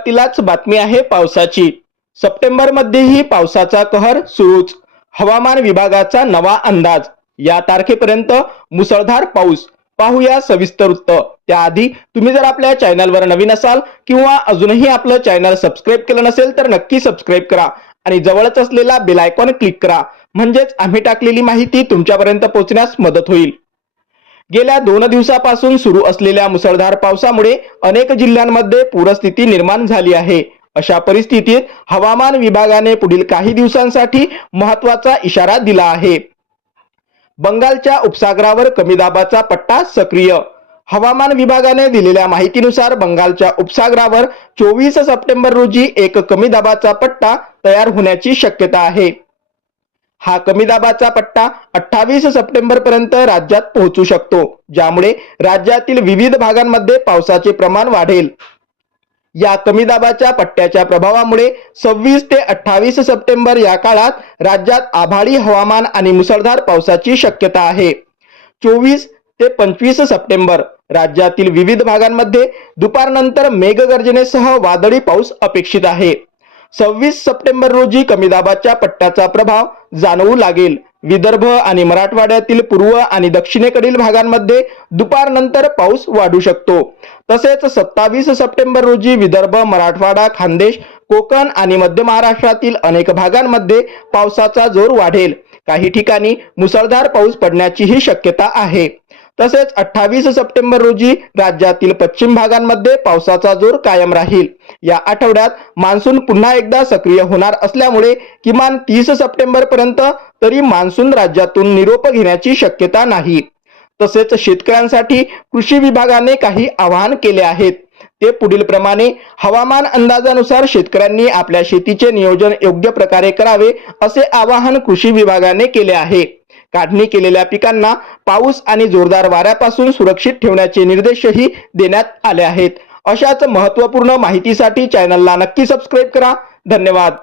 सुरुवातीलाच बातमी आहे पावसाची. सप्टेंबर मध्येही पावसाचा कहर सुरूच. हवामान विभागाचा नवा अंदाज. या तारखेपर्यंत मुसळधार पाऊस. पाहूया सविस्तर वृत्त. त्याआधी तुम्ही जर आपल्या चॅनलवर नवीन असाल किंवा अजूनही आपलं चॅनल सबस्क्राईब केलं नसेल तर नक्की सबस्क्राईब करा आणि जवळच असलेला बेल आयकॉन क्लिक करा. म्हणजेच आम्ही टाकलेली माहिती तुमच्यापर्यंत पोहोचण्यास मदत होईल. गेल्या दोन दिवसापासून सुरू असलेल्या मुसळधार पावसामुळे अनेक जिल्ह्यांमध्ये पूरस्थिती निर्माण झाली आहे. अशा परिस्थितीत हवामान विभागाने पुढील काही दिवसांसाठी महत्त्वाचा इशारा दिला आहे. बंगालच्या उपसागरावर कमी दाबाचा पट्टा सक्रिय. हवामान विभागाने दिलेल्या माहितीनुसार बंगालच्या उपसागरावर चोवीस सप्टेंबर रोजी एक कमी दाबाचा पट्टा तयार होण्याची शक्यता आहे. हा कमी दाबाचा पट्टा अठ्ठावीस सप्टेंबर पर्यंत राज्यात पोहोचू शकतो ज्यामुळे राज्यातील विविध भागांमध्ये पावसाचे प्रमाण वाढेल. या कमी दाबाच्या पट्ट्याच्या प्रभावामुळे सव्वीस ते अठ्ठावीस सप्टेंबर या काळात राज्यात आभाळी हवामान आणि मुसळधार पावसाची शक्यता आहे. चोवीस ते पंचवीस सप्टेंबर राज्यातील विविध भागांमध्ये दुपारनंतर मेघगर्जनेसह वादळी पाऊस अपेक्षित आहे. सव्वीस सप्टेंबर रोजी कमी दाबाच्या पट्ट्याचा प्रभाव जाणवू लागेल. विदर्भ आणि मराठवाड्यातील पूर्व आणि दक्षिणेकडील भागांमध्ये दुपारनंतर पाऊस वाढू शकतो. तसेच सत्तावीस सप्टेंबर रोजी विदर्भ मराठवाडा खानदेश कोकण आणि मध्य महाराष्ट्रातील अनेक भागांमध्ये पावसाचा जोर वाढेल. काही ठिकाणी मुसळधार पाऊस पडण्याचीही शक्यता आहे. तसेच अठ्ठावीस सप्टेंबर रोजी राज्यातील पश्चिम भागांमध्ये पावसाचा जोर कायम राहील. या आठवड्यात मान्सून पुन्हा एकदा सक्रिय होणार असल्यामुळे किमान तीस सप्टेंबर पर्यंत तरी मान्सून राज्यातून निरोप घेण्याची शक्यता नाही. तसेच शेतकऱ्यांसाठी कृषी विभागाने काही आवाहन केले आहेत. ते पुढील प्रमाणे हवामान अंदाजानुसार शेतकऱ्यांनी आपल्या शेतीचे नियोजन योग्य प्रकारे करावे असे आवाहन कृषी विभागाने केले आहे. काढणी केलेल्या पिकांना पाऊस आणि जोरदार वाऱ्यापासून सुरक्षित ठेवण्याचे निर्देशही देण्यात आले आहेत. अशाच महत्त्वपूर्ण माहितीसाठी चॅनलला नक्की सबस्क्राईब करा. धन्यवाद.